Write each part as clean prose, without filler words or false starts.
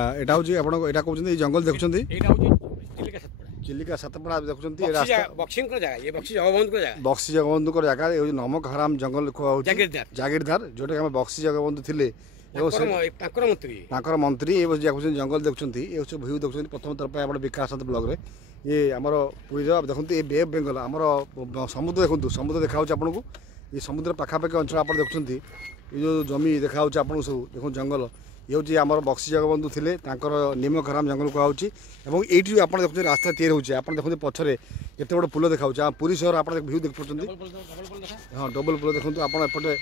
এটা হচ্ছে আপনার এটা কৌন এই জঙ্গল দেখুন এইটা হচ্ছে চিলিকা সাতপড়া। চিলিকা সাতপড়া দেখুন বক্সিংকর জায়গা ইয়ে বক্সি জগবন্ধুর জায়গা। বক্সি জগবন্ধুর জায়গা এই নমক হারাম জঙ্গল জাগিরদার জাগিরদার যেটা আমি বক্সি জগবন্ধু লে ତାଙ୍କର ମନ୍ତ୍ରୀ ଏ ଯାଉଛନ୍ତି ଜଙ୍ଗଲ ଦେଖୁଛନ୍ତି ଏ ହେଉଛି ଭ୍ୟୁ ଦେଖୁଛନ୍ତି ପ୍ରଥମ ଥର ପାଇଁ ଆମର ବିକାଶ ବ୍ଲକରେ ଇଏ ଆମର ପୁରୀର ଦେଖନ୍ତୁ ଏ ବେ ଅଫ୍ ବେଙ୍ଗଲ ଆମର ସମୁଦ୍ର ଦେଖନ୍ତୁ ସମୁଦ୍ର ଦେଖାହେଉଛି ଆପଣଙ୍କୁ ଏ ସମୁଦ୍ର ପାଖାପାଖି ଅଞ୍ଚଳ ଆପଣ ଦେଖୁଛନ୍ତି ଏ ଯେଉଁ ଜମି ଦେଖାହେଉଛି ଆପଣଙ୍କୁ ସବୁ ଦେଖନ୍ତୁ ଜଙ୍ଗଲ ଇଏ ହେଉଛି ଆମର ବକ୍ସି ଜଗବନ୍ଧୁ ଥିଲେ ତାଙ୍କର ନିମଖରାମ ଜଙ୍ଗଲ କୁହାହେଉଛି ଏବଂ ଏଇଠି ଆପଣ ଦେଖୁଛନ୍ତି ରାସ୍ତା ତିଆରି ହେଉଛି ଆପଣ ଦେଖନ୍ତୁ ପଛରେ କେତେ ବଡ଼ ପୋଲ ଦେଖାହେଉଛି ଆମ ପୁରୀ ସହର ଆପଣ ଭ୍ୟୁ ଦେଖିପାରୁଛନ୍ତି ହଁ ଡବଲ ପୋଲ ଦେଖନ୍ତୁ ଆପଣ ଏପଟେ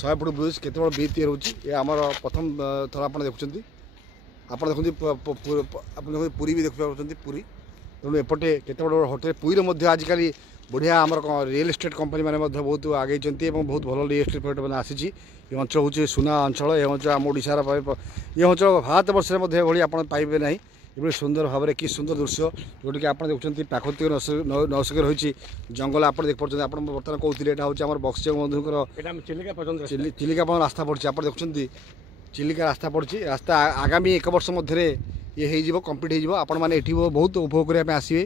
100 ଫୁଟ ବ୍ରିଜ୍ କେତେ ବଡ଼ ବ୍ରିଜ୍ ତିଆରି ହେଉଛି ଏ ଆମର ପ୍ରଥମ ଥର ଆପଣ ଦେଖୁଛନ୍ତି ଆପଣ ଦେଖନ୍ତି ଆପଣ ଦେଖନ୍ତି ପୁରୀ ବି ଦେଖିପାରୁଛନ୍ତି ପୁରୀ ତେଣୁ ଏପଟେ କେତେ ବଡ଼ ବଡ଼ ହୋଟେଲ ପୁରୀରେ ମଧ୍ୟ ଆଜିକାଲି ବଢ଼ିଆ ଆମର ରିଏଲ୍ ଏଷ୍ଟେଟ୍ କମ୍ପାନୀ ମାନେ ମଧ୍ୟ ବହୁତ ଆଗେଇଛନ୍ତି ଏବଂ ବହୁତ ଭଲ ରିଏଲ୍ ଏଷ୍ଟେଟ୍ ପ୍ରୋଜେକ୍ଟ ମାନେ ଆସିଛି ଏ ଅଞ୍ଚଳ ହେଉଛି ସୁନା ଅଞ୍ଚଳ ଏ ଅଞ୍ଚଳ ଆମ ଓଡ଼ିଶାର ଏ ଅଞ୍ଚଳ ଭାରତ ବର୍ଷରେ ମଧ୍ୟ ଏଭଳି ଆପଣ ପାଇବେ ନାହିଁ ଏଭଳି ସୁନ୍ଦର ଭାବରେ କି ସୁନ୍ଦର ଦୃଶ୍ୟ ଯେଉଁଟାକି ଆପଣ ଦେଖୁଛନ୍ତି ପ୍ରାକୃତିକ ନୈସର୍ଗିକ ରହିଛି ଜଙ୍ଗଲ ଆପଣ ଦେଖିପାରୁଛନ୍ତି ଆପଣ ବର୍ତ୍ତମାନ କହୁଥିଲେ ଏଇଟା ହେଉଛି ଆମର ବକ୍ସି ଜଗବନ୍ଧୁଙ୍କର ଚିଲିକା ପର୍ଯ୍ୟନ୍ତ ରାସ୍ତା ପଡ଼ିଛି ଆପଣ ଦେଖୁଛନ୍ତି ଚିଲିକା ରାସ୍ତା ପଡ଼ିଛି ରାସ୍ତା ଆଗାମୀ 1 ବର୍ଷ ମଧ୍ୟରେ ଇଏ ହେଇଯିବ କମ୍ପ୍ଲିଟ୍ ହେଇଯିବ ଆପଣମାନେ ଏଠି ବହୁତ ଉପଭୋଗ କରିବା ପାଇଁ ଆସିବେ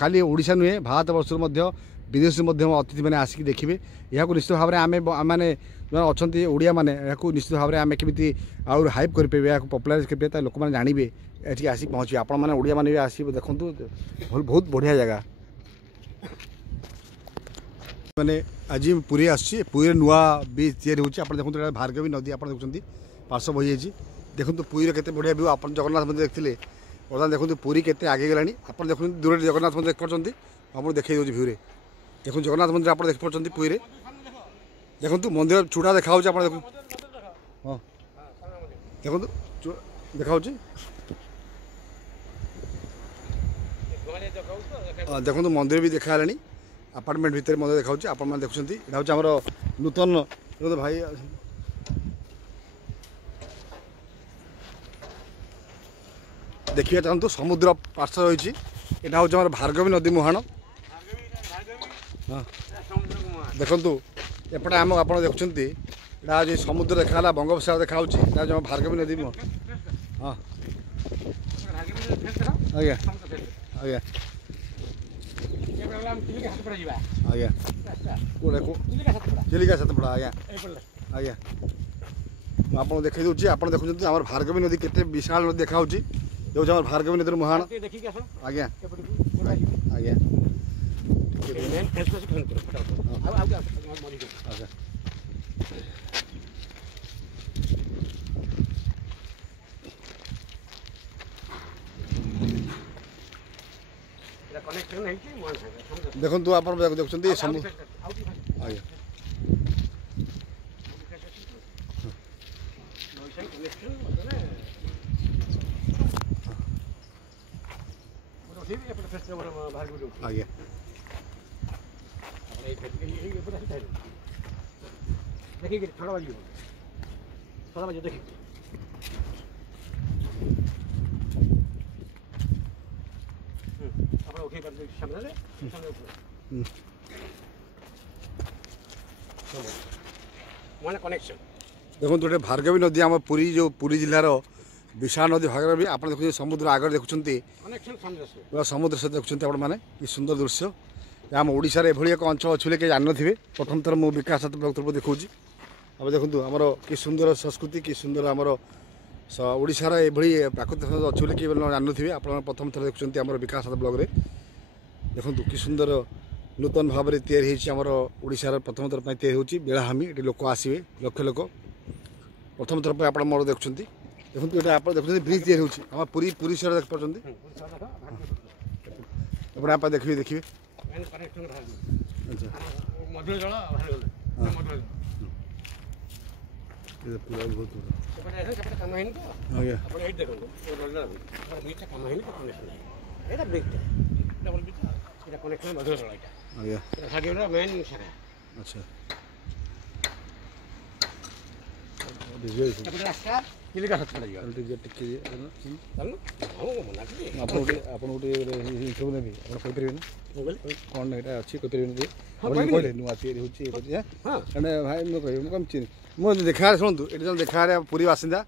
ଖାଲି ଓଡ଼ିଶା ନୁହେଁ ଭାରତ ବର୍ଷରୁ ମଧ୍ୟ ବିଦେଶରୁ ମଧ୍ୟ ଅତିଥିମାନେ ଆସିକି ଦେଖିବେ ଏହାକୁ ନିଶ୍ଚିତ ଭାବରେ ଆମେମାନେ ଯେଉଁମାନେ ଅଛନ୍ତି ଓଡ଼ିଆମାନେ ଏହାକୁ ନିଶ୍ଚିତ ଭାବରେ ଆମେ କେମିତି ଆଉ ହାଇପ୍ କରିପାରିବେ ଏହାକୁ ପପୁଲାରାଇଜ୍ କରିପାରିବେ ତା ଲୋକମାନେ ଜାଣିବେ ଏଠିକି ଆସି ପହଞ୍ଚିବେ ଆପଣମାନେ ଓଡ଼ିଆମାନେ ବି ଆସିବେ ଦେଖନ୍ତୁ ବହୁତ ବଢ଼ିଆ ଜାଗା ମାନେ ଆଜି ପୁରୀ ଆସୁଛି ପୁରୀରେ ନୂଆ ବିଚ୍ ତିଆରି ହେଉଛି ଆପଣ ଦେଖନ୍ତୁ ଏଇଟା ଭାର୍ଗବୀ ନଦୀ ଆପଣ ଦେଖୁଛନ୍ତି ପାର୍ଶ୍ୱ ବହିଯାଇଛି ଦେଖନ୍ତୁ ପୁରୀର କେତେ ବଢ଼ିଆ ଭିଉ ଆପଣ ଜଗନ୍ନାଥ ମନ୍ଦିର ଦେଖିଥିଲେ ବର୍ତ୍ତମାନ ଦେଖନ୍ତୁ ପୁରୀ କେତେ ଆଗେଇ ଗଲାଣି ଆପଣ ଦେଖନ୍ତୁ ଦୂରରେ ଜଗନ୍ନାଥ ମନ୍ଦିର ଦେଖିପାରୁଛନ୍ତି ଆପଣଙ୍କୁ ଦେଖାଇ ଦେଉଛି ଭିଉରେ ଦେଖନ୍ତୁ ଜଗନ୍ନାଥ ମନ୍ଦିର ଆପଣ ଦେଖିପାରୁଛନ୍ତି ପୁରୀରେ ଦେଖନ୍ତୁ ମନ୍ଦିର ଚୂଡ଼ା ଦେଖାହେଉଛି ଆପଣ ଦେଖନ୍ତୁ ହଁ ଦେଖନ୍ତୁ ଦେଖାହେଉଛି ଦେଖନ୍ତୁ ମନ୍ଦିର ବି ଦେଖାହେଲାଣି ଆପାର୍ଟମେଣ୍ଟ ଭିତରେ ମଧ୍ୟ ଦେଖାଉଛି ଆପଣମାନେ ଦେଖୁଛନ୍ତି ଏଇଟା ହେଉଛି ଆମର ନୂତନ ଦେଖନ୍ତୁ ଭାଇ ଦେଖିବା ଚାହୁଁନ୍ତୁ ସମୁଦ୍ର ପାର୍ଶ୍ୱ ରହିଛି ଏଇଟା ହେଉଛି ଆମର ଭାର୍ଗବୀ ନଦୀ ମୁହାଣ ହଁ ଦେଖନ୍ତୁ ଏପଟେ ଆପଣ ଦେଖୁଛନ୍ତି ଏଇଟା ହେଉଛି ସମୁଦ୍ର ଦେଖାହେଲା ବଙ୍ଗୋପସାଗର ଦେଖାହେଉଛି ଏଇଟା ହେଉଛି ଭାର୍ଗବୀ ନଦୀ ହଁ ଆଜ୍ଞା ଆଜ୍ଞା ଆଜ୍ଞା ଚିଲିକା ସାତପଡ଼ା ଆଜ୍ଞା ଆଜ୍ଞା ମୁଁ ଆପଣଙ୍କୁ ଦେଖାଇ ଦେଉଛି ଆପଣ ଦେଖୁଛନ୍ତି ଆମର ଭାର୍ଗବୀ ନଦୀ କେତେ ବିଶାଳ ନଦୀ ଦେଖାହେଉଛି ହେଉଛି ଆମର ଭାର୍ଗବୀ ନଦୀର ମୁହାଣ ଆଜ୍ଞା ଆଜ୍ଞା ଦେଖନ୍ତୁ ଆପଣ ଦେଖୁଛନ୍ତି ସମୁଦ୍ର ଆଜ୍ଞା ଆଜ୍ଞା ଦେଖନ୍ତୁ ଗୋଟେ ଭାର୍ଗବୀ ନଦୀ ଆମ ପୁରୀ ଯେଉଁ ପୁରୀ ଜିଲ୍ଲାର ବିଶାଳ ନଦୀ ଭାର୍ଗବୀ ଆପଣ ଦେଖୁଛନ୍ତି ସମୁଦ୍ର ଆଗରେ ଦେଖୁଛନ୍ତି ସମୁଦ୍ର ସହିତ ଦେଖୁଛନ୍ତି ଆପଣମାନେ କି ସୁନ୍ଦର ଦୃଶ୍ୟ ଆମ ଓଡ଼ିଶାରେ ଏଭଳି ଏକ ଅଞ୍ଚଳ ଅଛି ବୋଲି କେହି ଜାଣିନଥିବେ ପ୍ରଥମ ଥର ମୁଁ ବିକାଶ ତରଫରୁ ଦେଖାଉଛି ଆପଣ ଦେଖନ୍ତୁ ଆମର କି ସୁନ୍ଦର ସଂସ୍କୃତି କି ସୁନ୍ଦର ଆମର ଓଡ଼ିଶାର ଏଭଳି ପ୍ରାକୃତିକ ଅଛି ବୋଲି କେହି ଜାଣିନଥିବେ ଆପଣମାନେ ପ୍ରଥମ ଥର ଦେଖୁଛନ୍ତି ଆମର ବିକାଶ ବ୍ଲକରେ ଦେଖନ୍ତୁ କି ସୁନ୍ଦର ନୂତନ ଭାବରେ ତିଆରି ହେଇଛି ଆମର ଓଡ଼ିଶାର ପ୍ରଥମ ଥର ପାଇଁ ତିଆରି ହେଉଛି ବେଳାଭୂମି ଏଠି ଲୋକ ଆସିବେ ଲକ୍ଷ ଲୋକ ପ୍ରଥମ ଥର ପାଇଁ ଆପଣ ମୋର ଦେଖୁଛନ୍ତି ଦେଖନ୍ତୁ ଏଇଟା ଆପଣ ଦେଖୁଛନ୍ତି ବ୍ରିଜ୍ ତିଆରି ହେଉଛି ଆମ ପୁରୀ ସହର ଦେଖିପାରୁଛନ୍ତି ଏପଟେ ଆପଣ ଦେଖିବେ ଆଚ୍ଛା ଏପଟେ ରାସ୍ତା ଚିଲିକା ସାତପଡ଼ା ଯିବ ଟିକେ ଚାଲୁନ ହଁ ମନା କଲି ଆପଣ ଗୋଟେ ଇଣ୍ଟରଭ୍ୟୁ ନେବି ଆପଣ କହିପାରିବେନି କ'ଣ ଏଇଟା ଅଛି କହିପାରିବେନି ଟିକେ ଆପଣ କହିଲେ ନୂଆ ତିଆରି ହେଉଛି ଇଏ କରୁଛି ହଁ କାରଣ ଭାଇ ମୁଁ କହିବି ମୁଁ କେମିତି ମୁଁ ଦେଖାରେ ଶୁଣନ୍ତୁ ଏଠି ଜଣେ ଦେଖାରେ ପୁରୀ ବାସିନ୍ଦା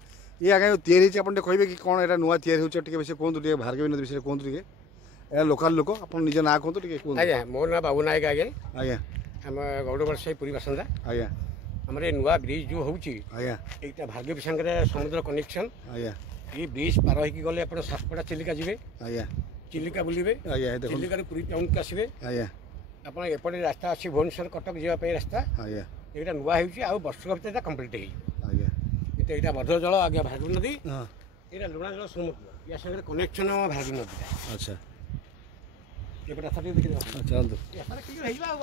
ଇଏ ଆଜ୍ଞା ତିଆରି ହେଇଛି ଆପଣ ଟିକେ କହିବେ କି କ'ଣ ଏଇଟା ନୂଆ ତିଆରି ହେଉଛି ଟିକେ ବେଶୀ କୁହନ୍ତୁ ଟିକେ ଭାର୍ଗବୀ ନଦୀ ବିଷୟରେ କୁହନ୍ତୁ ଟିକେ ଏହା ଲୋକାଲ ଲୋକ ଆପଣ ନିଜ ନାଁ କୁହନ୍ତୁ ଟିକେ କୁହନ୍ତୁ ଆଜ୍ଞା ମୋ ନାଁ ବାବୁ ନାୟକ ଆଜ୍ଞା ଆଜ୍ଞା ଆମ ଗୌଡ଼ଗଡ଼ ସାହି ପୁରୀ ବାସିନ୍ଦା ଆଜ୍ଞା ଆମର ଏ ନୂଆ ବ୍ରିଜ୍ ଯେଉଁ ହେଉଛି ଆଜ୍ଞା ଏଇଟା ଭାର୍ଗବୀ ସାଙ୍ଗରେ ସମୁଦ୍ର କନେକ୍ସନ୍ ଆଜ୍ଞା ଏଇ ବ୍ରିଜ୍ ପାର ହେଇକି ଗଲେ ଆପଣ ସାତପଡ଼ା ଚିଲିକା ଯିବେ ଆଜ୍ଞା ଚିଲିକା ବୁଲିବେ ଆଜ୍ଞା ଦେଖନ୍ତୁ ଚିଲିକାରୁ ପୁରୀ ଟାଉନକୁ ଆସିବେ ଆଜ୍ଞା ଆପଣ ଏପଟେ ରାସ୍ତା ଅଛି ଭୁବନେଶ୍ୱର କଟକ ଯିବା ପାଇଁ ରାସ୍ତା ଆଜ୍ଞା ଏଇଟା ନୂଆ ହେଉଛି ଆଉ ବର୍ଷକ ଭିତରେ ଏଇଟା କମ୍ପ୍ଲିଟ୍ ହେଇଯିବ ଆଜ୍ଞା ଏଇଟା ଭଦ୍ର ଜଳ ଆଜ୍ଞା ଭାର୍ଗବୀ ନଦୀ ହଁ ଏଇଟା ଲୁଣା ଜଳ ସମୁଦ୍ର ୟା ସାଙ୍ଗରେ କନେକ୍ସନ୍ ଭାର୍ଗବୀ ନଦୀଟା ଆଚ୍ଛା ଏପଟେ ରାସ୍ତା ଟିକେ ଦେଖିଦେବା ଚାଲନ୍ତୁ ରାସ୍ତାଟା କ୍ଲିୟର ହେଇଯିବ ଆଉ